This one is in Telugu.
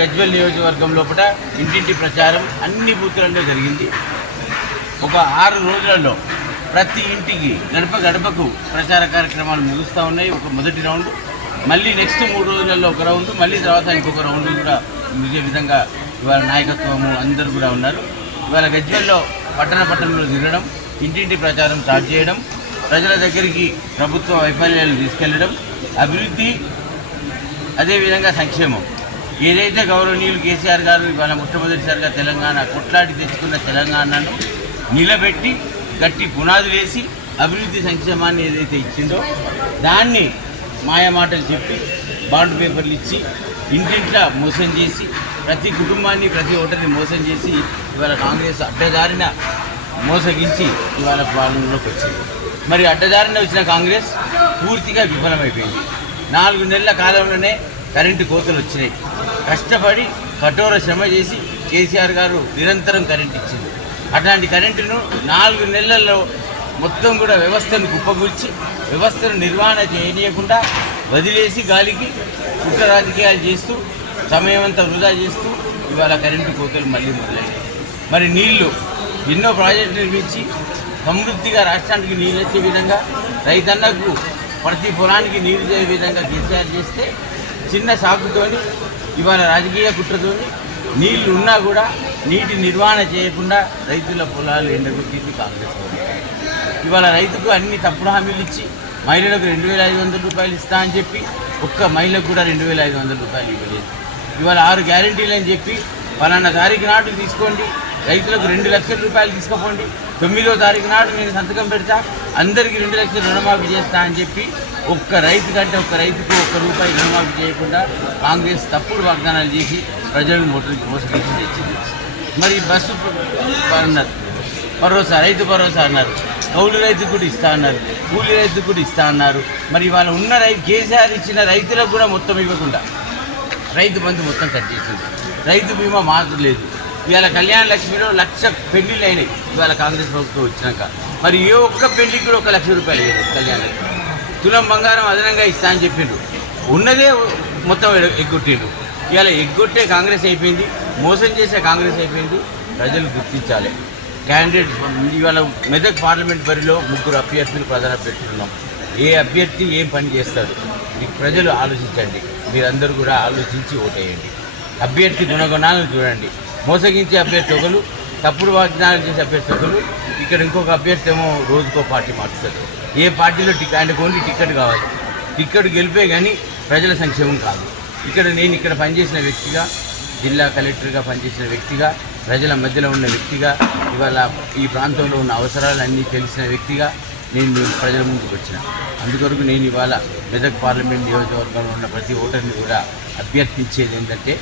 గజ్వేల్ నియోజకవర్గం లోపల ఇంటింటి ప్రచారం అన్ని బూతులలో జరిగింది. ఒక 6 రోజులలో ప్రతి ఇంటికి గడప గడపకు ప్రచార కార్యక్రమాలు ముగుస్తూ ఉన్నాయి. ఒక మొదటి రౌండ్, మళ్ళీ నెక్స్ట్ 3 రోజులలో ఒక రౌండ్, మళ్ళీ తర్వాత ఇంకొక రౌండ్ కూడా ముగిసే విధంగా ఇవాళ నాయకత్వము అందరూ కూడా ఉన్నారు. ఇవాళ గజ్వేల్లో పట్టణంలో తిరగడం, ఇంటింటి ప్రచారం స్టార్ట్ చేయడం, ప్రజల దగ్గరికి ప్రభుత్వ వైఫల్యాలు తీసుకెళ్లడం, అభివృద్ధి అదేవిధంగా సంక్షేమం. ఏదైతే గౌరవనీయులు కేసీఆర్ గారు ఇవాళ మొట్టమొదటిసారిగా తెలంగాణ కొట్లాడి తెచ్చుకున్న తెలంగాణను నిలబెట్టి గట్టి పునాదులు వేసి అభివృద్ధి సంక్షేమాన్ని ఏదైతే ఇచ్చిందో దాన్ని మాయమాటలు చెప్పి బాండ్ పేపర్లు ఇచ్చి ఇంటింట్లా మోసం చేసి ప్రతి కుటుంబాన్ని ప్రతి ఓటర్ని మోసం చేసి ఇవాళ కాంగ్రెస్ అడ్డదారిన మోసగించి ఇవాళ పాలనలోకి వచ్చింది. మరి అడ్డదారిన వచ్చిన కాంగ్రెస్ పూర్తిగా విఫలమైపోయింది. 4 నెలల కాలంలోనే కరెంటు కోతలు వచ్చినాయి. కష్టపడి కఠోర శ్రమ చేసి కేసీఆర్ గారు నిరంతరం కరెంటు ఇచ్చింది. అట్లాంటి కరెంటును 4 నెలల్లో మొత్తం కూడా వ్యవస్థను కుప్పగూల్చి వ్యవస్థను నిర్వహణ చేయనీయకుండా వదిలేసి గాలికి కుట్ర రాజకీయాలు చేస్తూ సమయం అంతా వృధా చేస్తూ ఇవాళ కరెంటు కోతలు మళ్ళీ మొదలైనాయి. మరి నీళ్లు ఎన్నో ప్రాజెక్టులు నిర్మించి సమృద్ధిగా రాష్ట్రానికి నీళ్ళు వచ్చే విధంగా రైతన్నకు ప్రతి పొలానికి నీరు చేసే విధంగా కేసీఆర్ చేస్తే చిన్న సాకుతోని ఇవాళ రాజకీయ కుట్రతోని నీళ్లు ఉన్నా కూడా నీటి నిర్వహణ చేయకుండా రైతుల పొలాలు ఎండగొట్టింది కాంగ్రెస్ ప్రభుత్వం. ఇవాళ రైతుకు అన్ని తప్పుడు హామీలు ఇచ్చి మహిళలకు 2,500 రూపాయలు ఇస్తా అని చెప్పి ఒక్క మహిళకు కూడా 2,500 రూపాయలు ఇవ్వలేదు. ఇవాళ 6 గ్యారెంటీలు అని చెప్పి ఫలానా తారీఖు నాడు తీసుకోండి, రైతులకు 2 లక్షల రూపాయలు తీసుకుపోండి, 9వ తారీఖు నాడు నేను సంతకం పెడతా, అందరికీ 2 లక్షలు రుణమాఫీ చేస్తా అని చెప్పి ఒక్క రైతు కంటే ఒక్క రైతుకు ₹1 రుణమాఫీ చేయకుండా కాంగ్రెస్ తప్పుడు వాగ్దానాలు చేసి ప్రజలను మోసగించి తెచ్చింది. మరి బస్సు అన్నారు, భరోసా రైతు భరోసా అన్నారు, కౌలు రైతుకు కూడా ఇస్తా అన్నారు, కూలి రైతుకు కూడా ఇస్తా అన్నారు. మరి వాళ్ళ ఉన్న కేసీఆర్ ఇచ్చిన రైతులకు కూడా మొత్తం ఇవ్వకుండా రైతు బంధు మొత్తం కట్ చేసింది. రైతు బీమా మాత్రం లేదు. ఇవాళ కళ్యాణ లక్ష్మిలో 1,00,000 పెళ్లిళ్ళు అయినాయి ఇవాళ కాంగ్రెస్ ప్రభుత్వం వచ్చినాక. మరి ఏ ఒక్క పెళ్లికి కూడా ₹1,00,000 ఇవ్వలేదు. కళ్యాణ లక్ష్మి తులం బంగారం అదనంగా ఇస్తా అని చెప్పిండ్రు, ఉన్నదే మొత్తం ఎగ్గొట్టిండ్రు. ఇవాళ ఎగ్గొట్టే కాంగ్రెస్ అయిపోయింది, మోసం చేసే కాంగ్రెస్ అయిపోయింది. ప్రజలు గుర్తించాలి. క్యాండిడేట్ ఇవాళ మెదక్ పార్లమెంట్ బరిలో 3 అభ్యర్థులు ప్రధాన పెట్టుకున్నాం. ఏ అభ్యర్థి ఏం పని చేస్తాడు ప్రజలు ఆలోచించండి. మీరందరూ కూడా ఆలోచించి ఓటేయండి. అభ్యర్థి గుణగుణాలను చూడండి. మోసగించే అభ్యర్థి ఒకరు, తప్పుడు వాగ్దానాలు చేసే అభ్యర్థి ఒకరు. ఇక్కడ ఇంకొక అభ్యర్థి ఏమో రోజుకో పార్టీ మార్చుతారు. ఏ పార్టీలో ఆయనకు ఓన్లీ టికెట్ కావాలి. టికెట్ గెలిపే కానీ ప్రజల సంక్షేమం కాదు. నేను ఇక్కడ పనిచేసిన వ్యక్తిగా, జిల్లా కలెక్టర్గా పనిచేసిన వ్యక్తిగా, ప్రజల మధ్యలో ఉన్న వ్యక్తిగా, ఇవాళ ఈ ప్రాంతంలో ఉన్న అవసరాలన్నీ తెలిసిన వ్యక్తిగా నేను ప్రజల ముందుకు వచ్చిన. అందుకొరకు నేను ఇవాళ మెదక్ పార్లమెంట్ నియోజకవర్గంలో ఉన్న ప్రతి ఓటర్ని కూడా అభ్యర్థించేది ఏంటంటే